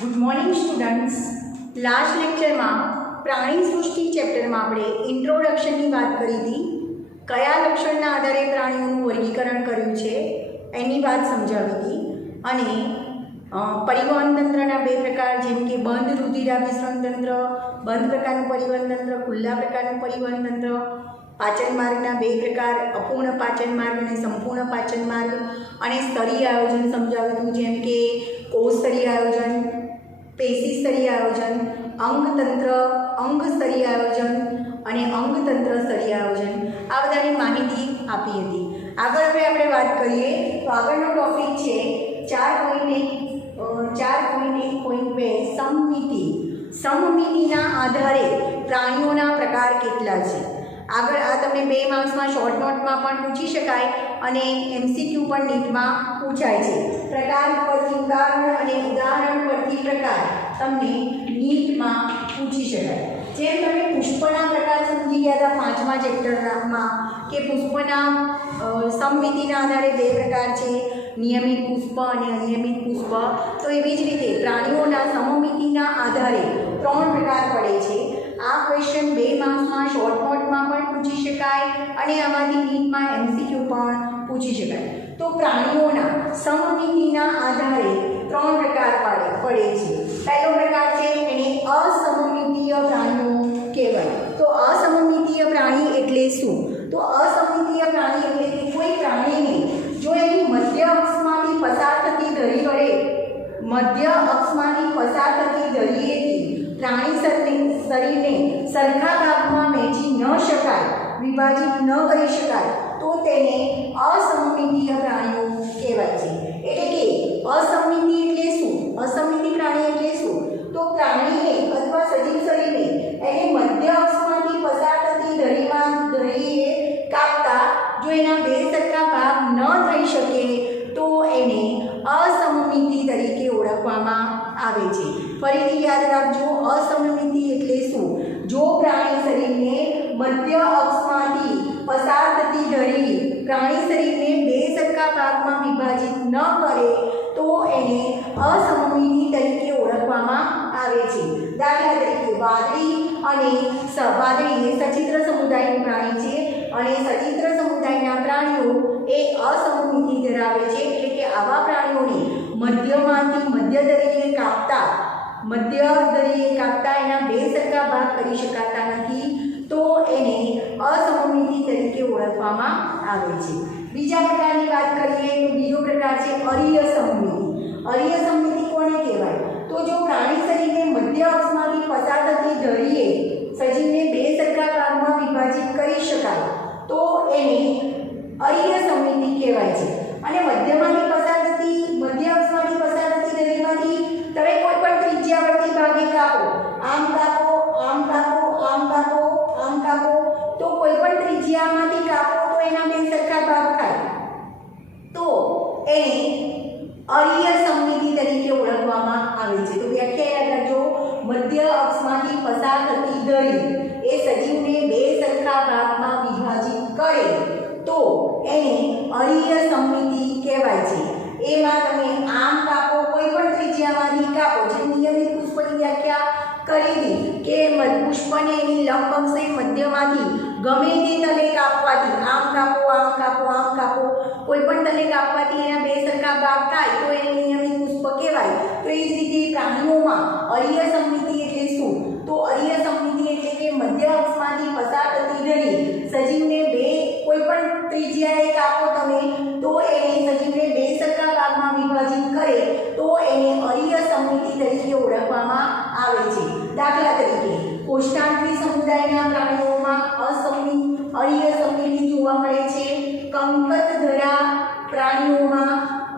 Good morning students. Last લેક્ચરમાં પ્રાણી સૃષ્ટિ ચેપ્ટરમાં આપણે ઇન્ટ્રોડક્શનની વાત કરી હતી. કયા લક્ષણના આધારે પ્રાણીઓનું વર્ગીકરણ કર્યું છે એની વાત સમજાવી હતી. અને પરિવહન તંત્રના બે પ્રકાર, જેમ કે બંધ રુધિરાભિસરણ તંત્ર, બંધ પ્રકારનું પરિવહન તંત્ર, ખુલ્લા પ્રકારનું પરિવહન તંત્ર, પાચન માર્ગના બે પ્રકાર, અપૂર્ણ પાચન માર્ગ અને સંપૂર્ણ પાચન માર્ગ, અને સ્તરીય આયોજન સમજાવ્યું, જેમ કે કોષ સ્તરીય આયોજન, પેશી સ્તરીય આયોજન, અંગતંત્ર અંગ સ્તરીય આયોજન અને અંગતંત્ર સ્તરીય આયોજન. આ બધાની માહિતી આપી હતી. આગળ હવે આપણે વાત કરીએ તો આગળનો ટોપિક છે 4.1.2 સમમિતિ. સમમિતિના આધારે પ્રાણીઓના પ્રકાર કેટલા છે. આગળ આ તમને 2 માર્ક્સમાં શોર્ટ નોટમાં પણ પૂછી શકાય અને MCQ પણ નીટમાં પૂછાય છે. પ્રકાર પરથી ઉદાહરણ અને ઉદાહરણ પરથી પ્રકાર તમને નીટમાં પૂછી શકાય. જેમ તમે પુષ્પના પ્રકાર સમજી ગયા હતા 5મા ચેપ્ટરમાં કે પુષ્પના સમમિતિના આધારે 2 પ્રકાર છે, નિયમિત પુષ્પ અને અનિયમિત પુષ્પ. તો એવી જ રીતે પ્રાણીઓના સમમિતિના આધારે 3 પ્રકાર પડે છે. આ ક્વેશ્ચન 2 માર્ક્સમાં શોર્ટ નોટમાં પણ પૂછી શકાય અને આમાંથી નીટમાં MCQ પણ પૂછી શકાય. તો પ્રાણીઓના સમમિતિના આધારે 3 પ્રકાર પડે છે. પહેલો પ્રકાર છે એને અસમમિતીય પ્રાણીઓ કહેવાય. તો અસમમિતીય પ્રાણી એટલે શું? તો અસમમિતીય પ્રાણી એટલે કે કોઈ પ્રાણીને જો એની મધ્ય અક્ષમાંથી પસાર થતી ધરી વડે ધરીએથી પ્રાણી શરીરને સરખા ભાગમાં વહેંચી ન શકાય, વિભાજિત ન કરી શકાય, તો તેને અસમમિતીય પ્રાણીઓ કહેવાય છે. એટલે કે અસમમિતિ એટલે શું? અસમમિતિ પ્રાણી એટલે શું? તો પ્રાણીને અથવા સજીવ શરીરને એને મધ્ય અક્ષમાંથી પસાર થતી ધરીએ કાપતા જો એના 2 સરખા ભાગ ન થઈ શકે તો એને અસમમિતિ તરીકે ઓળખવામાં આવે છે. ફરીથી યાદ રાખજો, અસમમિતિ એટલે શું? જો પ્રાણી શરીરને મધ્ય અક્ષમાંથી પસાર થતી ધરી પ્રાણી શરીરને 2 સરખા ભાગમાં વિભાજિત ન કરે તો એને અસમમિતિ તરીકે ઓળખવામાં આવે છે. દાખલા તરીકે વાદળી એ સચિત્ર સમુદાયનું પ્રાણી છે અને સચિત્ર સમુદાયના પ્રાણીઓ એ અસમમિતિ ધરાવે છે. એટલે કે આવા પ્રાણીઓને મધ્ય ધરીએ કાપતા એના 2 સરખા ભાગ કરી શકાતા નથી, તો એને અસમમિતિ તરીકે ઓળખવામાં આવે છે. બીજા પ્રકારની વાત કરીએ તો બીજો પ્રકાર છે અરીય સમમિતિ. અરીય સમમિતિ કોને કહેવાય? તો જો પ્રાણી શરીરને મધ્ય અક્ષમાંથી પસાર થતી ધરીએ સજીવને 2 સરખા ભાગમાં વિભાજિત કરી શકાય તો એને અરીય સમમિતિ કહેવાય છે. અને મધ્ય અક્ષમાંથી પસાર થતી ધરીમાંથી તમે કોઈ પણ ત્રિજ્યાવર્તી ભાગે કાપો, આમ કાપો, આમ કાપો, આમ કાપો, આમ કાપો, તો કોઈ પણ ત્રિજ્યામાંથી કાપો તો એના 2 સરખા ભાગ થાય, તો એને અરીય સમમિતિ તરીકે ઓળખવામાં આવે છે. તો વ્યાખ્યા યાદ રાખજો, મધ્ય અક્ષમાંથી પસાર થતી ધરી એ સજીવને 2 સરખા ભાગમાં વિભાજિત કરે તો એને અરીય સમમિતિ કહેવાય છે. એમાં તમે આમ કાપો, કોઈ પણ ત્રિજ્યામાંથી કાપો, જે નિયમિત પુષ્પની વ્યાખ્યા કરી હતી કે પુષ્પને એની લંબ અક્ષે મધ્યમાંથી ગમે તે તલે કાપવાથી, આમ કાપો, આમ કાપો, આમ કાપો, કોઈ પણ તલે કાપવાથી એના 2 સરખા ભાગ થાય તો એને નિયમિત પુષ્પ કહેવાય. તો એ જ રીતે પ્રાણીઓમાં અરીય સમમિતિ એટલે શું? તો અરીય સમમિતિ એટલે કે મધ્ય અક્ષમાંથી પસાર થતી ધરી સજીવને કોઈ પણ ત્રિજ્યાએ કાપો તમે તો એને સજીવને 2 સરખા ભાગમાં વિભાજિત કરે તો એને અરીય સમમિતિ તરીકે ઓળખવામાં આવે છે. દાખલા તરીકે કોષ્ટાંત્રી સમુદાયના પ્રાણીઓમાં અરીય સમમિતિ જોવા મળે છે. કંકતધરા પ્રાણીઓમાં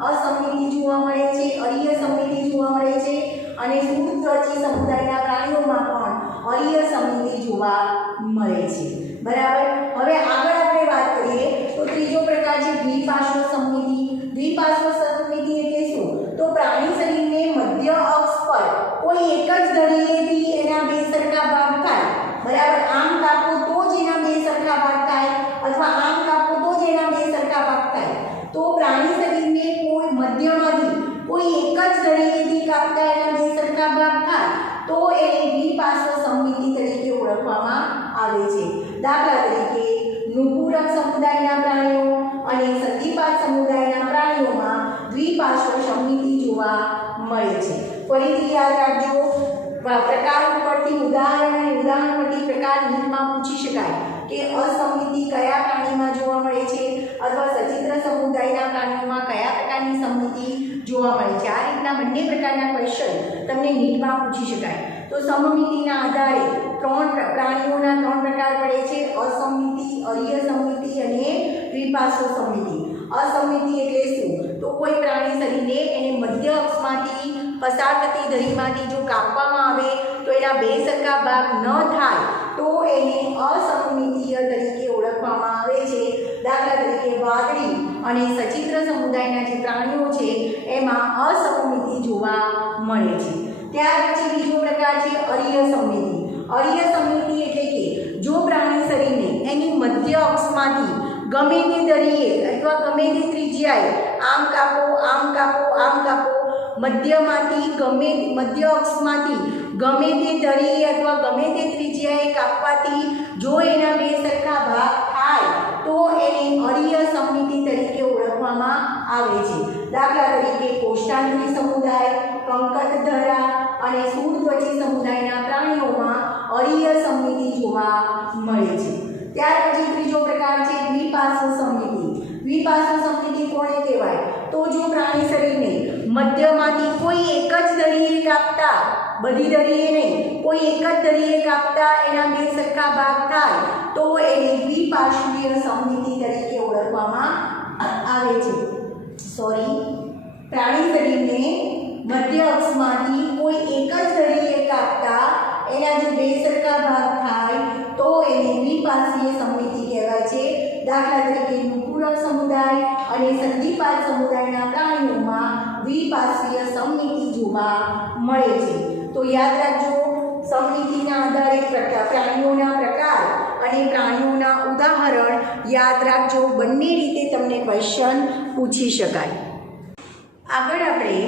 અસમમિતિ જોવા મળે છે, અરીય સમમિતિ જોવા મળે છે. અને શુદ્ધત્વચી સમુદાયના પ્રાણીઓમાં પણ અરીય સમમિતિ જોવા મળે છે. બરાબર. હવે આગળ આપણે વાત કરીએ તો ત્રીજો પ્રકાર છે દ્વિપાર્શ્વ સમમિતિ. દ્વિપાર્શ્વ સમમિતિ એટલે શું? તો પ્રાણી શરીરને મધ્ય અક્ષ પર કોઈ એક જ ધરીએથી એના 2 સરખા ભાગ થાય. બરાબર. આમ કાપો તો જ એના 2 સરખા ભાગ થાય અથવા આમ કાપો તો જ એના 2 સરખા ભાગ થાય. તો પ્રાણી શરીરને કોઈ મધ્યમાંથી કોઈ એક જ જ ધરીએથી કાપતા એના બે સરખા ભાગ થાય તો એને દ્વિપાર્શ્વ સમમિતિ તરીકે ઓળખવામાં આવે છે। દાખલા તરીકે નુપુરક સમુદાયના પ્રાણીઓ અને સંધિપાત સમુદાયના પ્રાણીઓમાં દ્વિપાર્શ્વ સમમિતિ જોવા મળે છે। ફરીથી યાદ રાખજો, પ્રકાર ઉપરથી ઉદાહરણ અને ઉદાહરણ પરથી પ્રકાર નીચમાં પૂછી શકાય કે અસમમિતિ કયા પ્રાણીમાં જોવા મળે છે અથવા સચિત્ર સમુદાયના પ્રાણીઓમાં કયા પ્રકારની સમમિતિ જોવા મળે છે। આ રીતના બંને પ્રકારના ક્વેશ્ચન તમને નીટમાં પૂછી શકાય। તો સમમિતિના આધારે પ્રાણીઓના 3 પ્રકાર પડે છે: અસમમિતિ, અરીય સમમિતિ અને દ્વિપાર્શ્વ સમમિતિ। અસમમિતિ એટલે શું? તો કોઈ પ્રાણી શરીરને એને મધ્ય અક્ષમાંથી પસાર થતી ધરીમાંથી જો કાપવામાં આવે તો એના બે સરખા ભાગ ન થાય તો એને અસમમિતીય તરીકે ઓળખવામાં આવે છે। દાખલા તરીકે વાદળી અને સચિત્ર સમુદાયના જે પ્રાણીઓ છે એમાં અસમમિતિ જોવા મળે છે। ત્યાર પછી બીજો પ્રકાર છે અરીય સમમિતિ। અરીય સમમિતિ એટલે કે જો પ્રાણી શરીરને એની મધ્ય અક્ષમાંથી ગમે તે ધરીએ અથવા ગમે તે ત્રિજ્યાએ આમ કાપો, આમ કાપો, આમ કાપો, મધ્ય અક્ષમાંથી ગમે તે ધરીએ અથવા ગમે તે ત્રિજ્યાએ કાપવાથી જો એના બે સરખા ભાગ થાય તો એને અરીય સમમિતિ તરીકે ઓળખવામાં આવે છે। દાખલા તરીકે કોષ્ટાંતરી સમુદાય, કંકતધરા અને શૂળત્વચી સમુદાયના પ્રાણીઓમાં અરીય સમમિતિ જોવા મળે છે। ત્યાર પછી ત્રીજો પ્રકાર છે દ્વિપાર્શ્વ સમમિતિ। દ્વિપાર્શ્વ સમમિતિ કોને કહેવાય? તો જો પ્રાણી શરીરને મધ્યમાંથી કોઈ એક જ ધરીએ કાપતા, બધી ધરીએ નહીં, કોઈ એક જ ધરીએ કાપતા એના બે સરખા ભાગ થાય તો એને દ્વિપાર્શ્વીય સમમિતિ તરીકે ઓળખવામાં આવે છે। પ્રાણી શરીરને મધ્ય અક્ષમાંથી કોઈ એક જ ધરીએ કાપતા એના જો બે સરખા ભાગ થાય તો એને દ્વિપાર્શ્વીય સમમિતિ કહેવાય છે। દાખલા તરીકે નુપુરક સમુદાય અને સંધિપાત સમુદાયના પ્રાણીઓમાં દ્વિપાર્શ્વીય સમમિતિ જોવા મળે છે। તો યાદ રાખજો, સમમિતિના આધારે પ્રાણીઓના પ્રકાર અને પ્રાણીઓના ઉદાહરણ યાદ રાખજો, બંને રીતે તમને ક્વેશ્ચન પૂછી શકાય। આગળ આપણે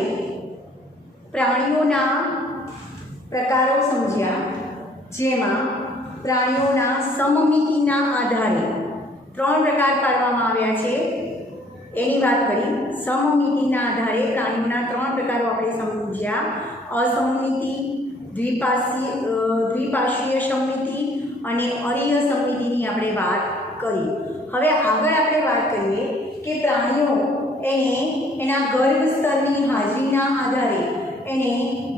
પ્રાણીઓના પ્રકારો સમજ્યા, જેમાં પ્રાણીઓના સમમિતિના આધારે 3 પ્રકાર પાડવામાં આવ્યા છે એની વાત કરી। સમમિતિના આધારે પ્રાણીઓના 3 પ્રકારો આપણે સમજ્યા: અસમમિતિ, દ્વિપાર્શ્વીય સમમિતિ અને અરીય સમમિતિની આપણે વાત કરી। હવે આગળ આપણે વાત કરીએ કે પ્રાણીઓ એના ગર્ભ સ્તરની હાજરીના આધારે એને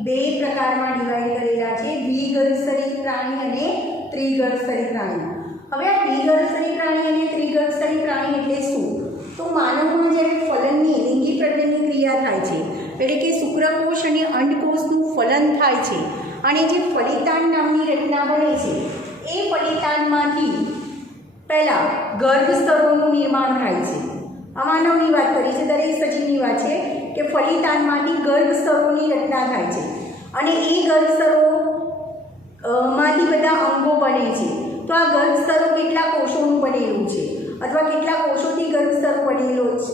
2 પ્રકારમાં ડિવાઈડ કરેલા છે: દ્વિગર્ભસ્તરી પ્રાણી અને ત્રિગર્ભસ્તરી પ્રાણી। હવે આ દ્વિગર્ભસ્તરી પ્રાણી અને ત્રિગર્ભસ્તરી પ્રાણી એટલે શું? તો માનવમાં જ્યારે ફલનની લિંગી પ્રજનનની ક્રિયા થાય છે, એટલે કે શુક્રકોષ અને અંડકોષનું ફલન થાય છે અને જે ફલિતાંડ નામની રચના બને છે એ ફલિતાંડમાંથી પહેલાં ગર્ભસ્તરોનું નિર્માણ થાય છે। આ માનવની વાત કરી છે, દરેક સજીવની વાત છે કે ફલિતાંડમાંથી ગર્ભસ્તરોની રચના થાય છે અને એ ગર્ભસ્તરોમાંથી બધા અંગો બને છે। તો આ ગર્ભસ્તરો કેટલા કોષોનું બનેલું છે અથવા કેટલા કોષોથી ગર્ભસ્તરો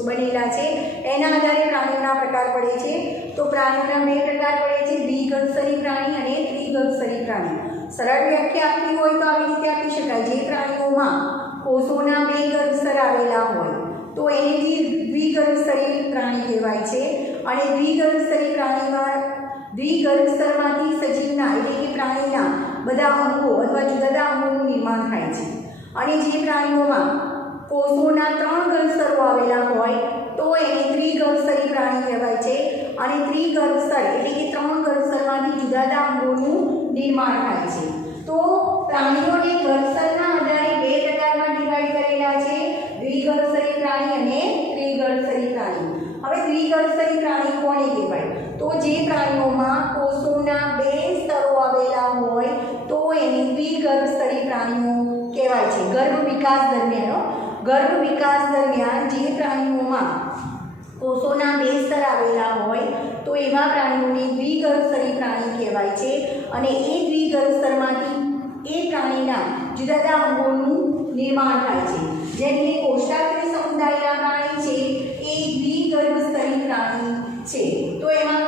બનેલા છે એના આધારે પ્રાણીઓના પ્રકાર પડે છે। તો પ્રાણીઓના 2 પ્રકાર પડે છે: દ્વિગર્ભસ્તરી પ્રાણી અને ત્રિગર્ભસ્તરી પ્રાણી। સરળ વ્યાખ્યા આપવી હોય તો આવી રીતે આપી શકાય: જે પ્રાણીઓમાં કોષોના 2 ગર્ભસ્તર આવેલા હોય તો એને દ્વિગર્ભસ્તરી પ્રાણી કહેવાય છે અને દ્વિગર્ભસ્તરમાંથી સજીવના એટલે કે પ્રાણીના બધા અંગો અથવા જુદા અંગોનું નિર્માણ થાય છે। અને જે પ્રાણીઓમાં કોષોના 3 ગર્ભસ્તરો આવેલા હોય તો એને ત્રિગર્ભસ્તરી પ્રાણી કહેવાય છે અને ત્રિગર્ભસ્તર એટલે કે 3 ગર્ભસ્તરમાંથી જુદા અંગોનું નિર્માણ થાય છે। તો પ્રાણીઓને ગર્ભસ્તરના આધારે 2 પ્રકારમાં ડિવાઈડ કરેલા છે: દ્વિગર્ભસ્તરી પ્રાણી અને ત્રિગર્ભસ્તરી પ્રાણી। હવે દ્વિગર્ભસ્તરી પ્રાણી કોને કહેવાય? તો જે પ્રાણીઓમાં કોષોના 2 સ્તરો આવેલા હોય તો એને દ્વિગર્ભસ્તરી પ્રાણીઓ કહેવાય છે। ગર્ભ વિકાસ દરમિયાન જે પ્રાણીઓમાં કોષોના 2 સ્તર આવેલા હોય તો એવા પ્રાણીઓને દ્વિગર્ભસ્તરી પ્રાણી કહેવાય છે અને એ દ્વિગર્ભસ્તરમાંથી એ પ્રાણીના જુદા અંગોનું નિર્માણ થાય છે। જેમ કે કોષ્ટાંતરી સમુદાયના પ્રાણી છે એ દ્વિગર્ભસ્તરી પ્રાણી છે। તો એમાં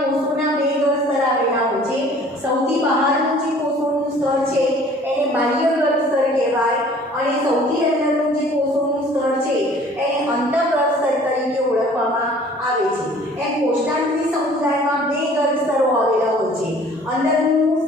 સૌથી બહારનું જે કોષોનું સ્તર છે એને બાહ્ય ગર્ભ સ્તર કહેવાય અને સૌથી અંદરનું જે કોષોનું સ્તર છે એને અંતઃગર્ભ સ્તર તરીકે ઓળખવામાં આવે છે. એમ કોષ્ટાંતરી સમુદાયમાં બે ગર્ભ સ્તરો આવેલા હોય છે. અંદરનું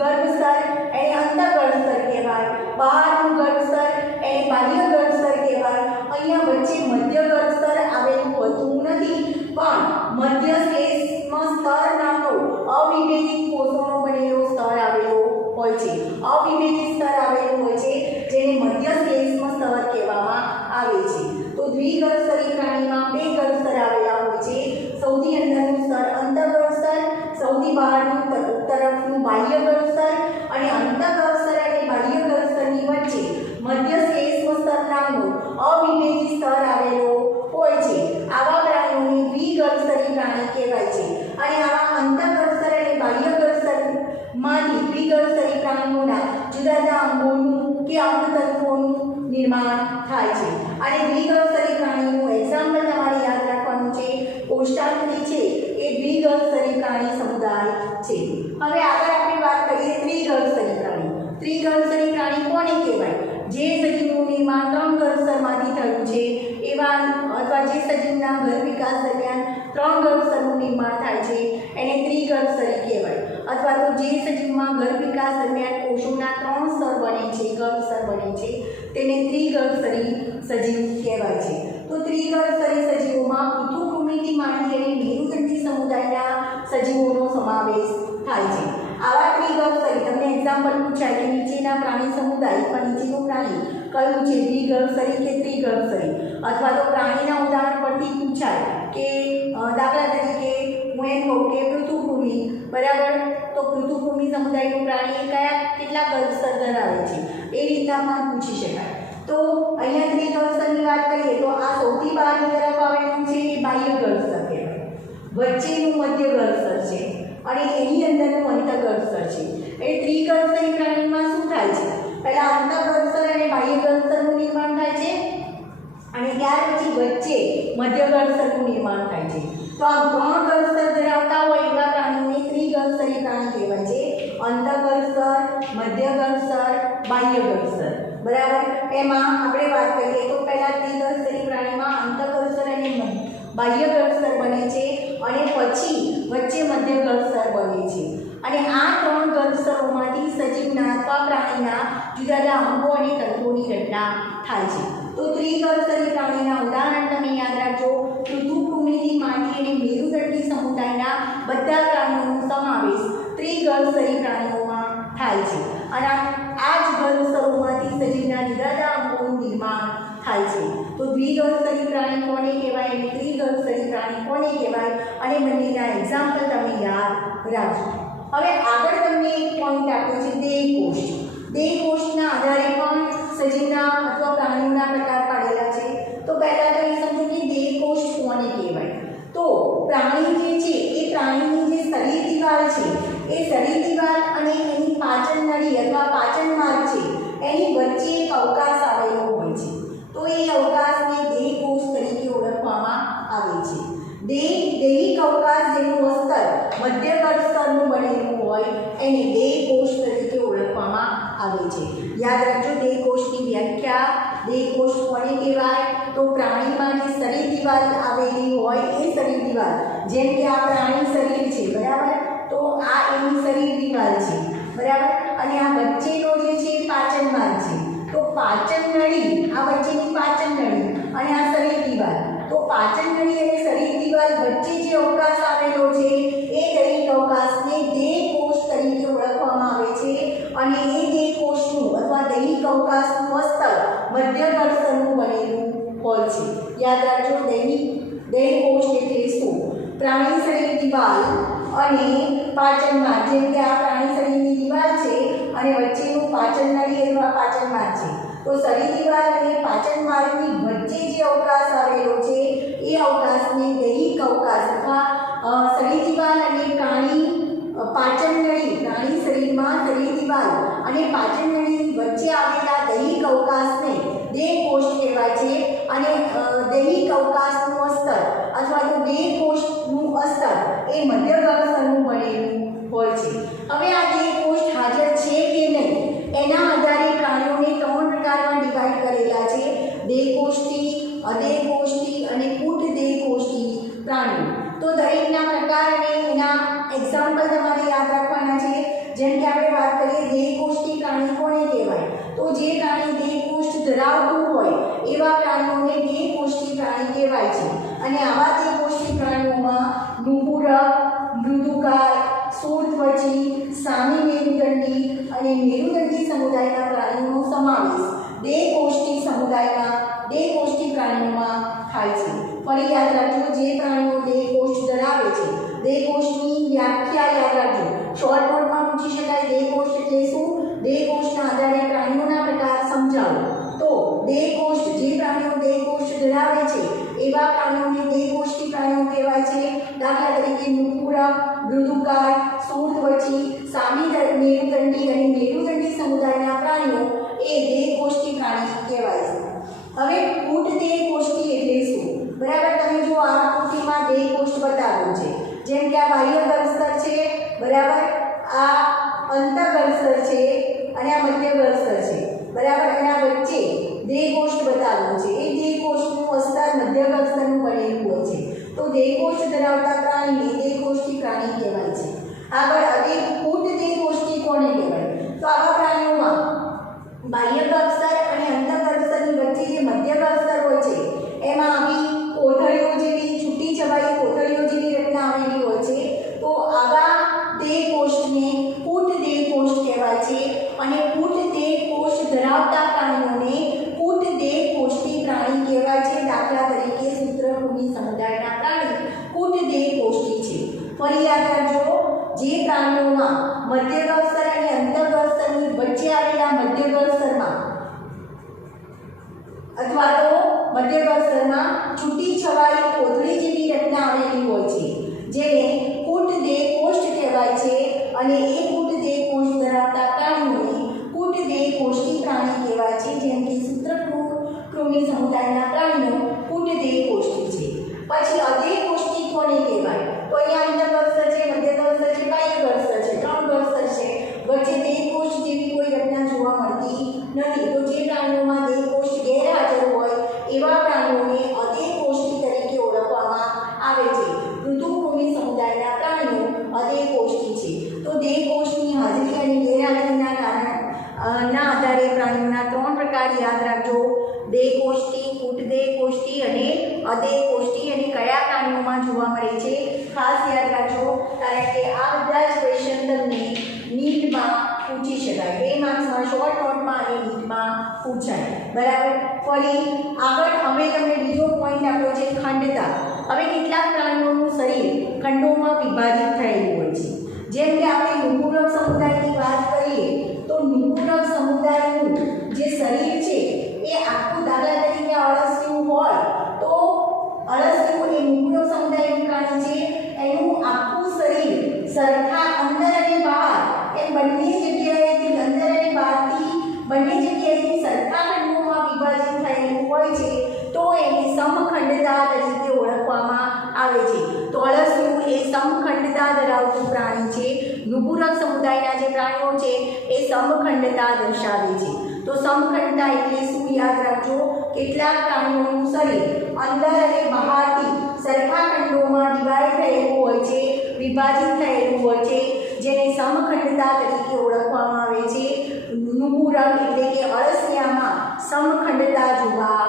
ગર્ભ સ્તર એને અંતઃગર્ભ સ્તર કહેવાય, બહારનું ગર્ભ સ્તર એને બાહ્ય ગર્ભ સ્તર કહેવાય. અહીંયા વચ્ચે મધ્ય ગર્ભ સ્તર આવેલું હોતું નથી, પણ મધ્ય શ્લેષ્મ સ્તર નામનો અવિભેદિત કોષોનો બનેલો સ્તર આવેલો હોય છે. અવિભેદિત સ્તર આવેલું હોય છે જેને મધ્ય શ્લેષ્મ સ્તર કહેવામાં આવે છે. તો દ્વિગર્ભસ્તરી પ્રાણીમાં બે ગર્ભ સ્તર આવેલા હોય છે. સૌથી અંદરનું સ્તર અંતઃગર્ભ સ્તર, સૌથી બહારનું તરફનું બાહ્ય ગર્ભ સ્તર અને અંતઃગર્ભ સ્તર અને બાહ્ય ગર્ભ સ્તરની વચ્ચે મધ્ય શ્લેષ્મ સ્તર નામનો અવિભેદિત સ્તર આવેલો હોય છે. આવા પ્રાણીઓને દ્વિગર્ભસ્તરી પ્રાણી કહેવાય છે. અને આવા અંતઃગર્ભ સ્તર અને બાહ્ય ગર્ભ સ્તરમાંથી દ્વિગર્ભસ્તરી પ્રાણીઓના જુદા જુદા અંગોનું કે અંગતંતુઓનું નિર્માણ થાય છે. અને દ્વિગર્ભસ્તરી પ્રાણીનું એક્ઝામ્પલ તમારે યાદ રાખવાનું છે. કોષ્ટાંતરી છે એ દ્વિગર્ભસ્તરી પ્રાણી સમુદાય છે. હવે આગળ આપણે વાત કરીએ ત્રિગર્ભસ્તરી પ્રાણી. ત્રિગર્ભસ્તરી પ્રાણી કોને કહેવાય? જે સજીવનું નિર્માણ ત્રણ ગર્ભસ્તરમાંથી થયું છે એવા અથવા જે સજીવના ગર્ભ વિકાસ દરમિયાન ત્રણ ગર્ભસ્તરનું નિર્માણ થાય છે એને ત્રિગર્ભસ્તરી કહેવાય. અથવા તો જે સજીવમાં ગર્ભ વિકાસ દરમિયાન કોષોના ત્રણ સ્તર બને છે, ગર્ભ સ્તર બને છે, તેને ત્રિગર્ભસ્તરી સજીવ કહેવાય છે. તો ત્રિગર્ભસ્તરી સજીવોમાં પૃથુકૃમિથી માંડી અને મેરુદંડી સમુદાયના સજીવોનો સમાવેશ થાય છે. આવા ત્રિગર્ભસ્તરી તમને એક્ઝામ્પલ પૂછાય કે નીચેના પ્રાણી સમુદાય પણ નીચેનું પ્રાણી કયું છે, દ્વિગર્ભસ્તરી કે ત્રિગર્ભસ્તરી, અથવા તો પ્રાણીના ઉદાહરણ પરથી પૂછાય કે દાખલા તરીકે હું એમ કહું કે પૃથુકૃમિ, બરાબર, તો પૃથુકૃમિ સમુદાયનું પ્રાણી કેટલા ગર્ભ સ્તર ધરાવે છે એ રીતના પણ પૂછી શકાય. તો અહીંયા ત્રિગર્ભસ્તરની વાત કરીએ તો આ સૌથી બહારની તરફ આવેલું છે એ બાહ્ય ગર્ભ સ્તર કહેવાય, વચ્ચેનું મધ્ય ગર્ભ સ્તર છે અને એની અંદરનું અંતઃગર્ભ સ્તર છે. એ ત્રિગર્ભસ્તરી પ્રાણીમાં શું થાય છે? પહેલા અંતઃગર્ભ સ્તર અને બાહ્ય ગર્ભ સ્તરનું નિર્માણ થાય છે અને ત્યાર પછી વચ્ચે મધ્ય ગર્ભ સ્તરનું નિર્માણ થાય છે. તો આ ત્રણ ગર્ભ સ્તર ધરાવતા હોય એવા પ્રાણીઓને ત્રિગર્ભસ્તરી પ્રાણી કહેવાય છે. અંતઃગર્ભ સ્તર, મધ્ય ગર્ભ સ્તર, બાહ્ય ગર્ભ સ્તર, બરાબર. એમાં આપણે વાત કરીએ તો પહેલા ત્રિગર્ભસ્તરી પ્રાણીમાં અંતઃગર્ભ સ્તર અને બાહ્ય ગર્ભ સ્તર બને છે અને પછી વચ્ચે મધ્ય ગર્ભ સ્તર બને છે. અને આ ત્રણ ગર્ભ સ્તરોમાંથી સજીવના અથવા પ્રાણીના જુદા જુદા અંગો અને તંતુઓની રચના થાય છે. તો ત્રિગર્ભસ્તરી પ્રાણીના ઉદાહરણ તમે યાદ રાખજો. પૃથુકૃમિથી માંડી અને મેરુદંડી સમુદાયના બધા પ્રાણીઓનો સમાવેશ ત્રિગર્ભસ્તરી પ્રાણીઓમાં થાય છે. અને આ જ ગર્ભ સ્તરોમાંથી સજીવના જુદા જુદા અંગોનું નિર્માણ થાય છે. તો દ્વિગર્ભસ્તરી પ્રાણી કોને કહેવાય અને ત્રિગર્ભસ્તરી પ્રાણી કોને કહેવાય અને બંનેના એક્ઝામ્પલ તમે યાદ રાખજો. હવે આગળ તમને એક પોઈન્ટ આપ્યો છે દેહકોષ. દેહકોષના આધારે પણ સજીવના અથવા પ્રાણીઓના પ્રકાર પાડેલા છે. તો પહેલાં તો એ સમજો કે દેહકોષ કોને કહેવાય. તો પ્રાણી જે છે એ પ્રાણીની જે શરીર દિવાલ છે એ શરીર દિવાલ અને એની પાચન નળી અથવા પાચન માર્ગ છે એની વચ્ચે એક અવકાશ આવેલો હોય છે. તો એ અવકાશને દેહકોષ તરીકે ઓળખવામાં આવે છે. દૈહિક અવકાશ જેનું અસ્તર મધ્ય ગર્ભ સ્તરનું બનેલું હોય એને દેહકોષ તરીકે ઓળખવામાં આવે છે. યાદ રાખજો દેહકોષની વ્યાખ્યા. દેહકોષ કોને કહેવાય? તો પ્રાણીમાં જે શરીર દિવાલ આવેલી હોય એ શરીર દિવાલ, જેમ કે આ પ્રાણી શરીર છે, બરાબર, તો આ એની શરીર દિવાલ છે, બરાબર, અને આ વચ્ચેનો જે છે પાચન માર્ગ છે. તો પાચન નળી, આ વચ્ચેની પાચન નળી અને આ શરીર દિવાલ, તો પાચન નળી અને શરીર દિવાલ વચ્ચે જે અવકાશ આવેલો છે એ દૈહિક અવકાશને દેહકોષ તરીકે ઓળખવામાં આવે છે. અને એ દેહકોષનું અથવા દૈહિક અવકાશનું અસ્તર મધ્ય ગર્ભ સ્તરનું બનેલું હોય છે. યાદ રાખજો દેહકોષ એટલે શું? પ્રાણી શરીર દિવાલ અને પાચન માર્ગ, જેમ કે આ પ્રાણી શરીરની દિવાલ છે અને વચ્ચેનું પાચન નળી અથવા પાચન માર્ગ છે. તો શરીર દિવાલ અને પાચન માર્ગની વચ્ચે જે અવકાશ આવેલો છે એ અવકાશને દૈહિક અવકાશ અથવા શરીર દિવાલ અને પાચન નળી, પ્રાણી શરીરમાં શરીર દિવાલ અને પાચન નળીની વચ્ચે આવેલા દૈહિક અવકાશને દેહકોષ કહેવાય છે. અને દૈહિક અવકાશનું અસ્તર અથવા તો દેહકોષનું અસ્તર એ મધ્ય ગર્ભ સ્તરનું બનેલું હોય છે. હવે આ પ્રાણીઓ. તો દરેકના પ્રકાર અને એના એક્ઝામ્પલ તમારે યાદ રાખવાના છે. જેમ કે આપણે વાત કરીએ દેહકોષ્ઠી પ્રાણી કોને કહેવાય? તો જે પ્રાણી દેહકોષ્ઠ ધરાવતું હોય એવા પ્રાણીઓને દેહકોષ્ઠી પ્રાણી કહેવાય છે. અને આવા દેહકોષ્ઠી પ્રાણીઓમાં નુપુરક, મૃદુકાય, શૂળત્વચી, સામી મેરુદંડી અને મેરુદંડી સમુદાયના પ્રાણીઓનો સમાવેશ દેહકોષ્ઠી પ્રાણીઓમાં થાય છે. ફરી યાદ રાખજો, જે પ્રાણીઓ દેહકોષ્ઠ ધરાવે છે, દેહકોષ્ઠની વ્યાખ્યા યાદ રાખજો. શોર્ટ નોટમાં પૂછી શકાય દેહકોષ્ઠ એટલે શું? દેહકોષ્ઠના આધારે પ્રાણીઓના પ્રકાર સમજાવો. તો દેહકોષ્ઠ, જે પ્રાણીઓ દેહકોષ્ઠ ધરાવે છે એવા પ્રાણીઓને દેહકોષ્ઠી પ્રાણીઓ કહેવાય છે. દાખલા તરીકે નુપુરક, મૃદુકાય, શૂળત્વચી, સામી મેરુદંડી અને મેરુદંડી સમુદાયના પ્રાણીઓ એ દેહકોષ્ઠી પ્રાણી કહેવાય છે. હવે કૂટ દેહકોષ્ઠી એટલે શું? બરાબર, તમે જો આ આકૃતિમાં દેહકોષ્ઠ બતાવ્યું છે. જેમ કે આ બાહ્ય ગળસ્તર છે, બરાબર, આ અંતઃગળસ્તર છે અને આ મધ્ય ગળસ્તર છે, બરાબર, અને આ વચ્ચે દેહકોષ્ઠ બતાવ્યું છે. એ દેહકોષ્ઠનું અસ્તર મધ્ય ગળસ્તરનું બનેલું હોય છે. તો દેહકોષ્ઠ ધરાવતા પ્રાણીને દેહકોષ્ઠી પ્રાણી કહેવાય છે. આગળ હવે કૂટ દેહકોષ્ઠી કોને કહેવાય? તો આવા પ્રાણીઓમાં બાહ્ય ગળસ્તર અને અંતઃગળસ્તરની વચ્ચે જે મધ્ય ગળસ્તર હોય છે એમાં આવી કોથળીઓ જેવી છૂટી છવાઈ કોથળીઓ જેવી રચના આવેલી હોય છે. તો આવા દેહકોષ્ઠને કૂટ દેહકોષ્ઠ કહેવાય છે. અને કૂટ દેહકોષ્ઠ ધરાવતા પ્રાણીઓને કૂટ દેહકોષ્ઠી પ્રાણી કહેવાય છે. દાખલા તરીકે સૂત્રકૃમિ સમુદાયના પ્રાણી કૂટ દેહકોષ્ઠી છે. ફરી યાદ રાખજો, જે પ્રાણીઓમાં મધ્ય ગળસ્તર અને અંતઃગળસ્તરની વચ્ચે આવેલા મધ્ય ગળસ્તરમાં અથવા તો મધ્ય ગળસ્તરમાં છૂટી છવાઈ કોથળી જેવી રચના આવેલી હોય છે, જેને કૂટ દેહકોષ્ઠ કહેવાય છે. અને એ કૂટ દેહકોષ્ઠ ધરાવતા પ્રાણીઓને કૂટ દેહકોષ્ઠી પ્રાણી કહેવાય છે. જેમ કે સૂત્રકૃમિ સમુદાયના પ્રાણીઓ કૂટ દેહકોષ્ઠી છે. પછી અદેહકોષ્ઠી કોને કહેવાય? તો અહીંયા અંતઃગળસ્તર છે, મધ્ય ગળસ્તર છે, બાહ્ય ગળસ્તર છે, 3 ગળસ્તર છે, વચ્ચે દેહકોષ્ઠ જેવી કોઈ રચના જોવા મળતી નથી. તો જે પ્રાણીઓમાં દેહકોષ્ઠ ગેરહાજર હોય એવા પ્રાણીઓને અદેહકોષ્ઠી તરીકે ઓળખવામાં આવે છે. ઋતુકૃમિ સમુદાયના પ્રાણીઓ અદેહકોષ્ઠી છે. તો દેહકોષ્ઠની હાજરી અને ગેરહાજરીના આધારે પ્રાણીઓના 3 પ્રકાર યાદ રાખજો: દેહકોષ્ઠી, કૂટ દેહકોષ્ઠી અને અદેહકોષ્ઠી. અને કયા પ્રાણીઓમાં જોવા મળે છે ખાસ યાદ રાખજો, કારણ કે આ બધા જ ક્વેશ્ચન તમને નીટમાં પૂછી શકાય. 2 માર્ક્સમાં શોર્ટ નોટમાં અને નીટમાં પૂછાય, બરાબર. ફરી આગળ અમે તમને બીજો પોઈન્ટ આપ્યો છે ખંડતા. હવે કેટલાક પ્રાણીઓનું શરીર ખંડોમાં વિભાજિત થયેલું હોય છે. જેમ કે આપણે નુપુરક સમુદાયની વાત કરીએ તો નુપુરક સમુદાયનું જે શરીર છે એ આખું, દાખલા તરીકે અળસિયું હોય તો અળસિયું એ નુપુરક સમુદાયનું પ્રાણી છે. એનું આખું શરીર સરખા અંદર અને બહાર એમ બંને જગ્યાએથી, અંદર અને બહારથી બંને જગ્યાએથી સરખા ખંડોમાં વિભાજિત થયેલું હોય છે. તો એને સમખંડતા તરીકે ઓળખવામાં આવે છે. તો અળસિયું એ સમખંડતા ધરાવતું પ્રાણી છે. નુપુરક સમુદાયના જે પ્રાણીઓ છે એ સમખંડતા દર્શાવે છે. તો સમખંડતા એટલે શું યાદ રાખજો, કેટલાક પ્રાણીઓનું શરીર અંદર અને બહારથી સરખા ખંડોમાં ડિવાઈડ થયેલું હોય છે, વિભાજિત થયેલું હોય છે, જેને સમખંડતા તરીકે ઓળખવામાં આવે છે. નુપુરક એટલે કે અળસિયામાં સમખંડતા જોવા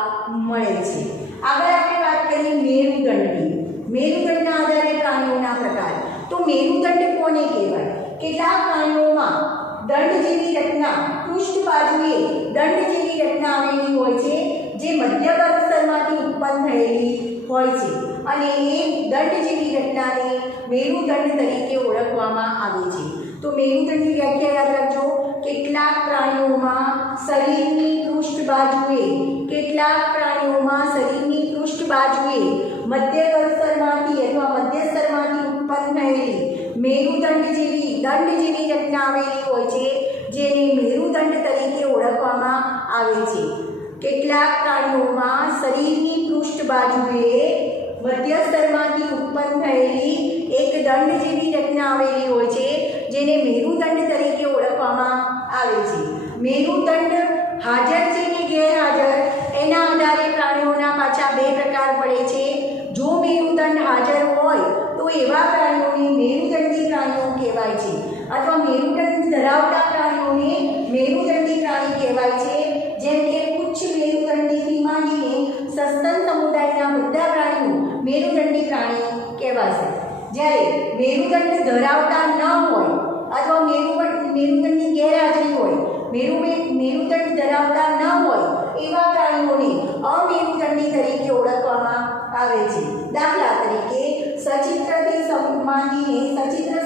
મળે છે. આગળ આપણે વાત કરીએ મેરુદંડી. મેરુદંડના આધારે પ્રાણીઓના પ્રકાર. તો મેરુદંડ કોને કહેવાય? કેટલાક પ્રાણીઓમાં દંડ જેવી રચના, પૃષ્ઠ બાજુએ દંડ જેવી રચના આવેલી હોય છે, જે મધ્ય ગળસ્તરમાંથી ઉત્પન્ન થયેલી હોય છે. અને એ દંડ જેવી રચનાને મેરુદંડ તરીકે ઓળખવામાં આવે છે. તો મેરુદંડની વ્યાખ્યા યાદ રાખજો, કેટલાક પ્રાણીઓમાં શરીરની પૃષ્ઠ બાજુએ મધ્ય ગળસ્તરમાંથી અથવા મધ્ય સ્તરમાંથી ઉત્પન્ન થયેલી મેરુદંડ જેવી રચના આવેલી હોય છે, જેને મેરુદંડ તરીકે ઓળખવામાં આવે છે. કેટલાક પ્રાણીઓમાં શરીરની પૃષ્ઠ બાજુએ મધ્ય સ્તરમાંથી ઉત્પન્ન થયેલી એક દંડ જેવી રચના આવેલી હોય છે, જેને મેરુદંડ તરીકે ઓળખવામાં આવે છે. મેરુદંડ હાજર છે કે ગેરહાજર એના આધારે પ્રાણીઓના પાછા 2 પ્રકાર પડે છે. જો મેરુદંડ હાજર હોય તો એવા પ્રાણીઓને મેરુદંડી પ્રાણીઓ કહેવાય છે, અથવા મેરુદંડ ધરાવતા પ્રાણીઓને મેરુદંડી પ્રાણી કહેવાય છે. જેમ કે ઉચ્ચ મેરુદંડીથી માંડીને સસ્તન સમુદાયના બધા પ્રાણીઓ મેરુદંડી પ્રાણી કહેવાશે. જ્યારે મેરુદંડ ધરાવતા ન હોય અથવા મેરુદંડની ગેરહાજરી હોય, મેરુદંડ ધરાવતા ન હોય એવા પ્રાણીઓને અમેરુદંડી તરીકે ઓળખવામાં આવે છે. દાખલા તરીકે સચિત્રથી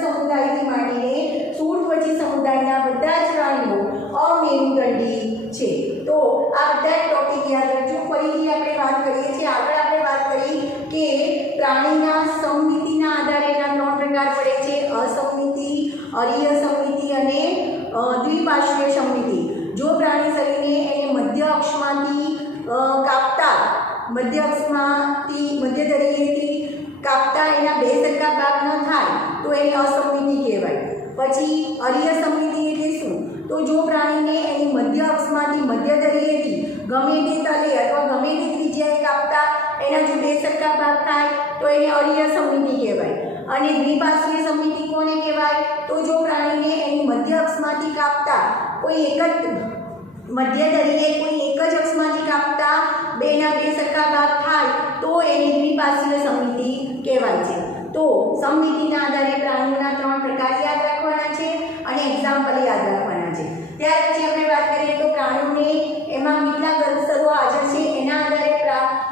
સમુદાયથી માંડીને શૂળત્વચી સમુદાયના બધા જ પ્રાણીઓ અમેરુદંડી છે. તો આ બધા ટોપિક યાદ રાખજો. ફરીથી આપણે વાત કરીએ છીએ. આગળ આપણે વાત કરી કે પ્રાણીના સમમિતિના આધારે એના 3 પ્રકાર પડે છે: અસમમિતિ, અરીય સમમિતિ અને દ્વિપાર્શ્વીય સમમિતિ. જો પ્રાણી શરીરને એને મધ્ય અક્ષમાંથી કાપતા, મધ્ય ધરીએથી કાપતા એના 2 સરખા ભાગ ન થાય તો એને અસમમિતિ કહેવાય. પછી અરીય સમમિતિ એટલે શું? તો જો પ્રાણીને એની મધ્ય અક્ષમાંથી મધ્ય ધરીએથી ગમે તે તલે અથવા ગમે તે ત્રિજ્યાએ કાપતા એના જો 2 સરખા ભાગ થાય તો એને અરીય સમમિતિ કહેવાય. અને દ્વિપાર્શ્વીય સમમિતિ કોને કહેવાય? તો જો પ્રાણીને એની મધ્ય અક્ષમાંથી કાપતા કોઈ એક જ મધ્ય ધરીએ કોઈ એક જ અક્ષમાંથી કાપતા 2ના 2 સરખા ભાગ થાય તો એની દ્વિપાર્શ્વીય સમમિતિ કહેવાય છે. તો સમમિતિના આધારે પ્રાણીઓના 3 પ્રકાર યાદ રાખવાના છે અને એક્ઝામ્પલ યાદ રાખવાના છે. ત્યાર પછી આપણે વાત કરીએ તો પ્રાણીઓને એમાં કેટલા ગર્ભસ્તરો હાજર છે એના આધારે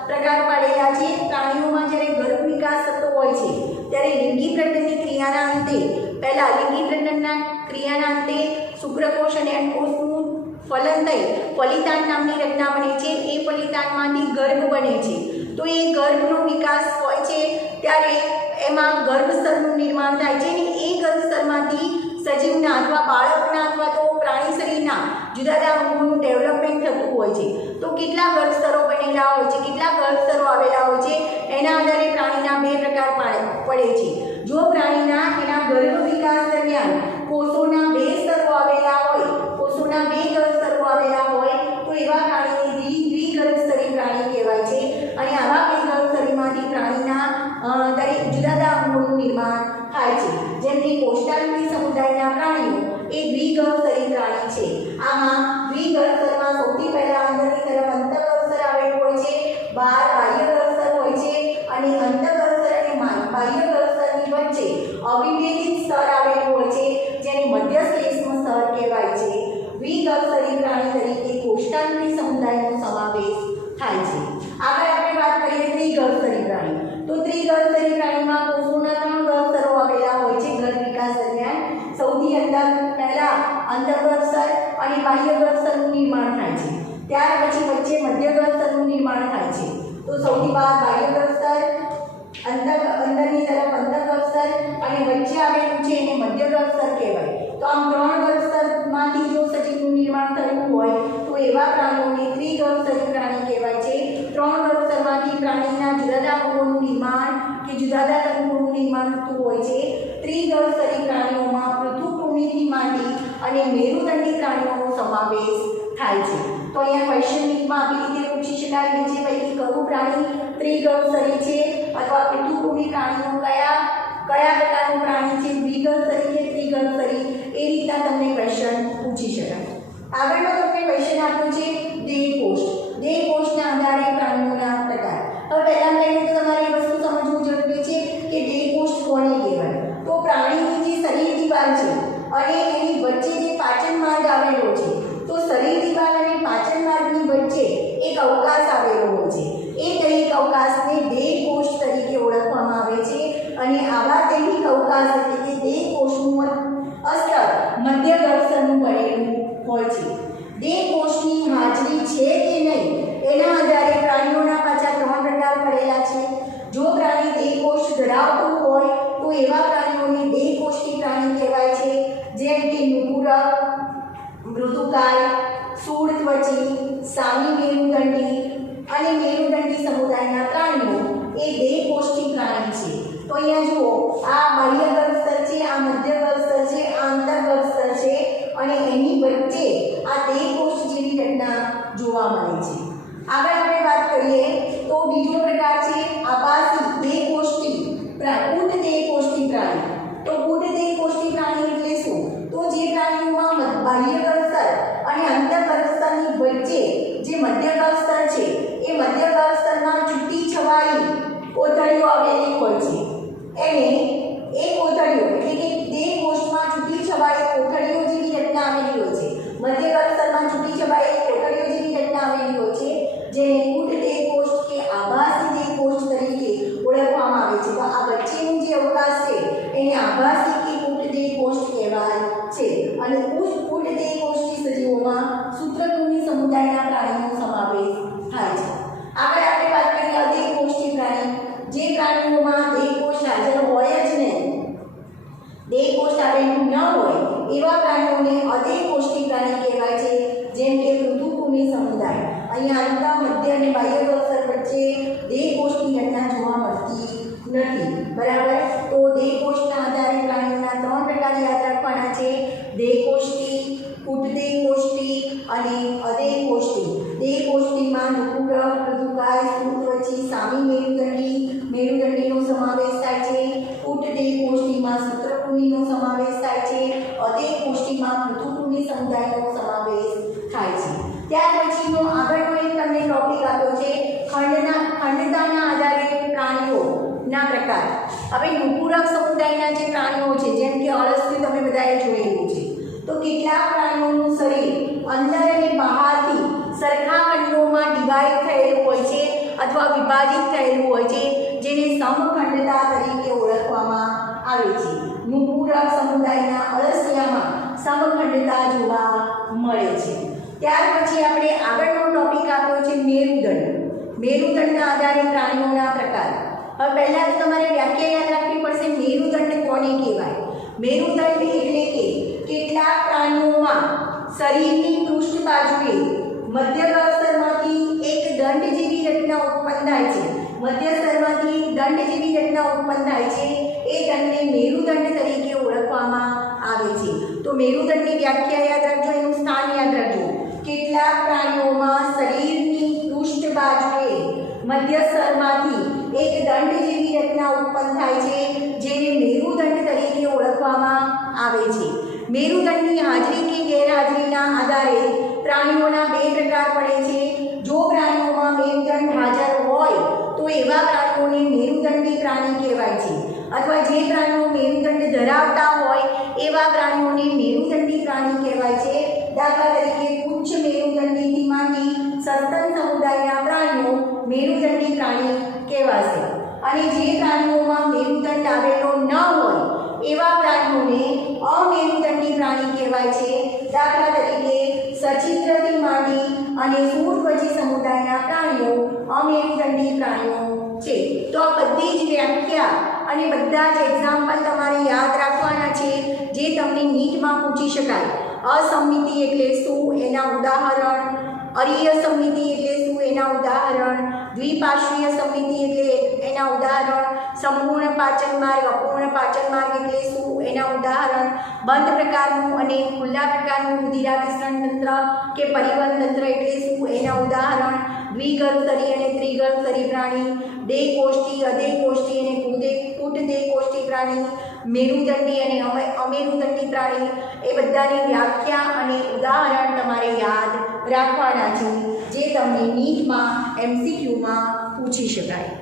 પ્રકાર પાડેલા છે. પ્રાણીઓમાં જ્યારે ગર્ભ વિકાસ થતો હોય છે ત્યારે લિંગી પ્રજનનની ક્રિયાના અંતે શુક્રકોષ અને અંડકોષનું ફલન થઈ ફલિતાંડ નામની રચના બને છે. એ ફલિતાંડમાંથી ગર્ભ બને છે. તો એ ગર્ભનો વિકાસ હોય છે ત્યારે એમાં ગર્ભસ્તરનું નિર્માણ થાય છે અને એ ગર્ભસ્તરમાંથી સજીવના અથવા બાળકના અથવા તો પ્રાણી શરીરના જુદા જુદા અંગોનું ડેવલપમેન્ટ થતું હોય છે. તો કેટલા ગર્ભસ્તરો બનેલા હોય છે, કેટલા ગર્ભસ્તરો આવેલા હોય છે એના આધારે પ્રાણીના 2 પ્રકાર પડે છે. જો પ્રાણીના એના ગર્ભ વિકાસ દરમિયાન કોષોના 2 સ્તરો આવેલા હોય, કોષોના 2 ગર્ભસ્તરો આવેલા હોય તો એવા પ્રાણીને દ્વિગર્ભસ્તરી પ્રાણી કહેવાય છે. અને આવા 2 ગર્ભસ્તરીમાંથી પ્રાણીના દરેક જુદા જુદા અંગોનું નિર્માણ થાય છે. જેમ કે કોષ્ટાંગી સમુદાયના પ્રાણીઓ એ દ્વિગર્ભસ્તરી પ્રાણી છે. આમાં દ્વિગર્ભસ્તરમાં સૌથી પહેલા અંદરની તરફ અંતઃગર્ભસ્તર આવેલું હોય છે, બહાર બાહ્ય ગર્ભસ્તર હોય છે અને અંતઃગર્ભસ્તર અને બાહ્ય ગર્ભસ્તરની વચ્ચે અવિભેદિત સ્તર આવેલું હોય છે જેને મધ્ય શ્લેષ્મ સ્તર કહેવાય છે. દ્વિગર્ભસ્તરી પ્રાણી તરીકે કોષ્ટાંગી સમુદાયનો સમાવેશ થાય છે. આગળ આપણે વાત કરીએ ત્રિગર્ભસ્તરી પ્રાણી. તો ત્રિગર્ભસ્તરી પ્રાણીમાં કોષોના 3 ગર્ભસ્તરો આવેલા હોય છે ગર્ભ વિકાસ દરમિયાન. સૌથી પહેલા અંતઃગર્ભસ્તર અને બાહ્ય ગર્ભસ્તરનું નિર્માણ થાય છે. ત્યાર પછી વચ્ચે મધ્ય ગર્ભસ્તરનું નિર્માણ થાય છે. તો સૌથી બહાર બાહ્ય ગર્ભસ્તર, અંદરની તરફ અંતઃગર્ભસ્તર અને વચ્ચે આવેલું છે એને મધ્ય ગર્ભસ્તર કહેવાય. તો આમ 3 ગર્ભસ્તરમાંથી જો સજીવનું નિર્માણ થયું હોય તો એવા પ્રાણીઓને ત્રિગર્ભસ્તરી પ્રાણી કહેવાય છે. 3 ગર્ભસ્તરમાંથી પ્રાણીના જુદા જુદા અંગોનું નિર્માણ કે જુદા જુદા અંગોનું નિર્માણ થતું હોય છે. ત્રિગર્ભસ્તરી પ્રાણીઓમાં પૃથુકૃમિથી માંડી અને મેરુદંડી પ્રાણીઓનો સમાવેશ થાય છે. તો અહીંયા ક્વેશ્ચન લીકમાં આપી રીતે પૂછી શકાય નીચે પૈકી કયું પ્રાણી ત્રિગર્ભસ્તરી છે અથવા પૃથુકૃમિ પ્રાણીઓ કયા પ્રકારનું પ્રાણી છે, દ્વિગર્ભસ્તરી કે ત્રિગર્ભસ્તરી, એ રીતના તમને ક્વેશ્ચન પૂછી શકાય. આગળનો તમને ક્વેશ્ચન આપ્યો છે દેહકોષ. દેહકોષના આધારે પ્રાણીઓના પ્રકાર. હવે પહેલા તો તમારે એ વસ્તુ સમજવું જરૂરી છે કે દેહકોષ કોને કહેવાય. તો પ્રાણીની જે શરીર દિવાલ છે અને એની વચ્ચે જે પાચન માર્ગ આવેલો છે, તો શરીર દિવાલ અને પાચન માર્ગની વચ્ચે એક અવકાશ આવેલો હોય છે. એ દૈહિક અવકાશને દેહકોષ તરીકે ઓળખવામાં આવે છે. અને આવા દૈહિક અવકાશ એટલે કે દેહકોષનું અસ્તર મધ્ય ગર્ભસ્તરનું બનેલું હોય છે. દેહકોષની હાજરી છે કે નહીં એના આધારે પ્રાણીઓના પાછા 3 પ્રકાર પડેલા છે. જો પ્રાણી દેહકોષ ધરાવતું હોય તો એવા પ્રાણીઓને દેહકોષી પ્રાણી કહેવાય છે. જેમ કે નુપુરક, મૃદુકાય, શૂળત્વચી, સામી મેરુદંડી અને મેરુદંડી સમુદાયના પ્રાણીઓ એ દેહકોષી પ્રાણી છે. તો અહીંયા જુઓ, આ બાહ્ય ગર્ભસ્તર છે, આ મધ્ય ગર્ભસ્તર છે, આ અંતઃગર્ભસ્તર છે અને એની વચ્ચે આ દેહકોષ જેવી રચના જોવા મળે છે. આગળ આપણે વાત કરીએ તો બીજો પ્રકાર છે આભાસી દેહકોષ એને એ કોથળીઓ એટલે કે દેહ કોષમાં છૂટી છવાઈ કોથળીઓ જેવી રચના આવેલી હોય છે, મધ્યગર્ભ સ્તરમાં છૂટી છવાઈ કોથળીઓ જેવી રચના આવેલી હોય છે, જેને કૂટ દેહ કોષ કે આભાસી દેહ કોષ તરીકે ઓળખવામાં આવે છે. તો આ વચ્ચેનું જે અવકાશ છે એને આભાસી કે કૂટ દેહ કોષ કહેવાય છે. અને કૂટ દેહ કોષની સજીવોમાં સૂત્રકૃમિ સમુદાયના પ્રાણીનો સમાવેશ થાય છે. આગળ આપણે વાત કરીએ અદેહ કોષી પ્રાણી. જે પ્રાણીઓમાં દેહ કોષ હાજર હોય જ નહીં, દેહ કોષ આવેલું ન હોય એવા પ્રાણીઓને અદેહ કોષી પ્રાણી કહેવાય છે, જેમ કે પૃથુકૃમિ સમુદાય. અહીંયા અંતઃ મધ્ય અને બાહ્ય અવસર વચ્ચે દેહ કોષની રચના જોવા મળતી નથી. બરાબર. તો દેહ કોષના આધારે પ્રાણીઓના 3 પ્રકાર યાદ રાખવાના છે: દેહ કોષ્ઠી, કૂટદેહ કોષ્ઠી અને અદેહ કોષ્ઠી. દેહ કોષ્ઠીમાં નુપુરક, મૃદુકાય, સ્થૂળત્વચી, સામી મેરુદંડીનો સમાવેશ થાય છે. કૂટદેહ કોષ્ઠીમાં સૂત્રકૃમિનો સમાવેશ થાય છે. અદેહ કોષ્ઠીમાં પૃથુકૃમિ સમુદાયનો સમાવેશ થાય છે. ત્યાર પછીનો આગળનો એક તમને ટોપિક આપ્યો છે ખંડતાના આધારે પ્રાણીઓના પ્રકાર. હવે નુપુરક સમુદાયના જે પ્રાણીઓ છે, જેમ કે અળસિયું તમે બધાએ જોયેલું છે, તો કેટલાક પ્રાણીઓનું શરીર અંદર અને બહારથી સરખા ખંડોમાં ડિવાઈડ થયેલું હોય છે અથવા વિભાજિત થયેલું હોય છે, જેને સમખંડતા તરીકે ઓળખવામાં આવે છે. નુપુરક સમુદાયના અળસિયામાં સમખંડતા જોવા મળે છે. ત્યાર પછી આપણે આગળનો ટોપિક આપ્યો છે મેરુદંડ. મેરુદંડના આધારે પ્રાણીઓના પ્રકાર. હવે પહેલાં તો તમારે વ્યાખ્યા યાદ રાખવી પડશે. મેરુદંડ કોને કહેવાય? મેરુદંડ એટલે કે કેટલાક પ્રાણીઓમાં શરીરની પૃષ્ઠ બાજુએ મધ્યગર્ભ સ્તરમાંથી એક દંડ જેવી રચના ઉત્પન્ન થાય છે. મધ્ય સ્તરમાંથી દંડ જેવી રચના ઉત્પન્ન થાય છે. એ દંડને મેરુદંડ તરીકે ઓળખવામાં આવે છે. તો મેરુદંડની વ્યાખ્યા યાદ રાખજો, એનું સ્થાન યાદ રાખજો. કેટલાક પ્રાણીઓમાં શરીરની પૃષ્ઠ બાજુએ મધ્ય સ્તરમાંથી એક દંડ જેવી રચના ઉત્પન્ન થાય છે, જેને મેરુદંડ તરીકે ઓળખવામાં આવે છે. મેરુદંડની હાજરી કે ગેરહાજરીના આધારે પ્રાણીઓના 2 પ્રકાર પડે છે. જો પ્રાણીઓમાં મેરુદંડ હાજર હોય તો એવા પ્રાણીઓને મેરુદંડી પ્રાણી કહેવાય છે, અથવા જે પ્રાણીઓ મેરુદંડ ધરાવતા હોય એવા પ્રાણીઓને મેરુદંડી પ્રાણી કહેવાય છે. દાખલા તરીકે ઉચ્ચ મેરુદંડીથી માંડી સસ્તન સમુદાયના પ્રાણીઓ મેરુદંડી પ્રાણી કહેવાશે. અને જે પ્રાણીઓમાં મેરુદંડ આવેલો ન હોય એવા પ્રાણીઓને અમેરુદંડી પ્રાણી કહેવાય છે. દાખલા તરીકે સચિત્રથી માંડી અને શૂળત્વચી સમુદાયના પ્રાણીઓ અમેરુદંડી પ્રાણીઓ છે. તો આ બધી જ વ્યાખ્યા અને બધા જ એક્ઝામ્પલ તમારે યાદ રાખવાના છે, જે તમને નીટમાં પૂછી શકાય. અસમિતિ એટલે શું, એના ઉદાહરણ. અરીય સમિતિ એટલે શું, એના ઉદાહરણ. દ્વિપાર્શ્વીય સમિતિ એટલે એના ઉદાહરણ. સંપૂર્ણ પાચન માર્ગ, અપૂર્ણ પાચન માર્ગ એટલે શું, એના ઉદાહરણ. બંધ પ્રકારનું અને ખુલ્લા પ્રકારનું રુધિરાભિસરણ તંત્ર કે પરિવહન તંત્ર એટલે શું, એના ઉદાહરણ. દ્વિગર્ભસ્તરી અને ત્રિગર્ભસ્તરી પ્રાણી. દેહ કોષ્ઠી, અદેહ કોષ્ઠી અને કૂટદેહ કોષ્ઠી પ્રાણી. મેરુદંડી અને અમેરુદંડી પ્રાણી. એ બધાની વ્યાખ્યા અને ઉદાહરણ તમારે યાદ રાખવાના છે, જે તમને નીટમાં MCQમાં પૂછી શકાય.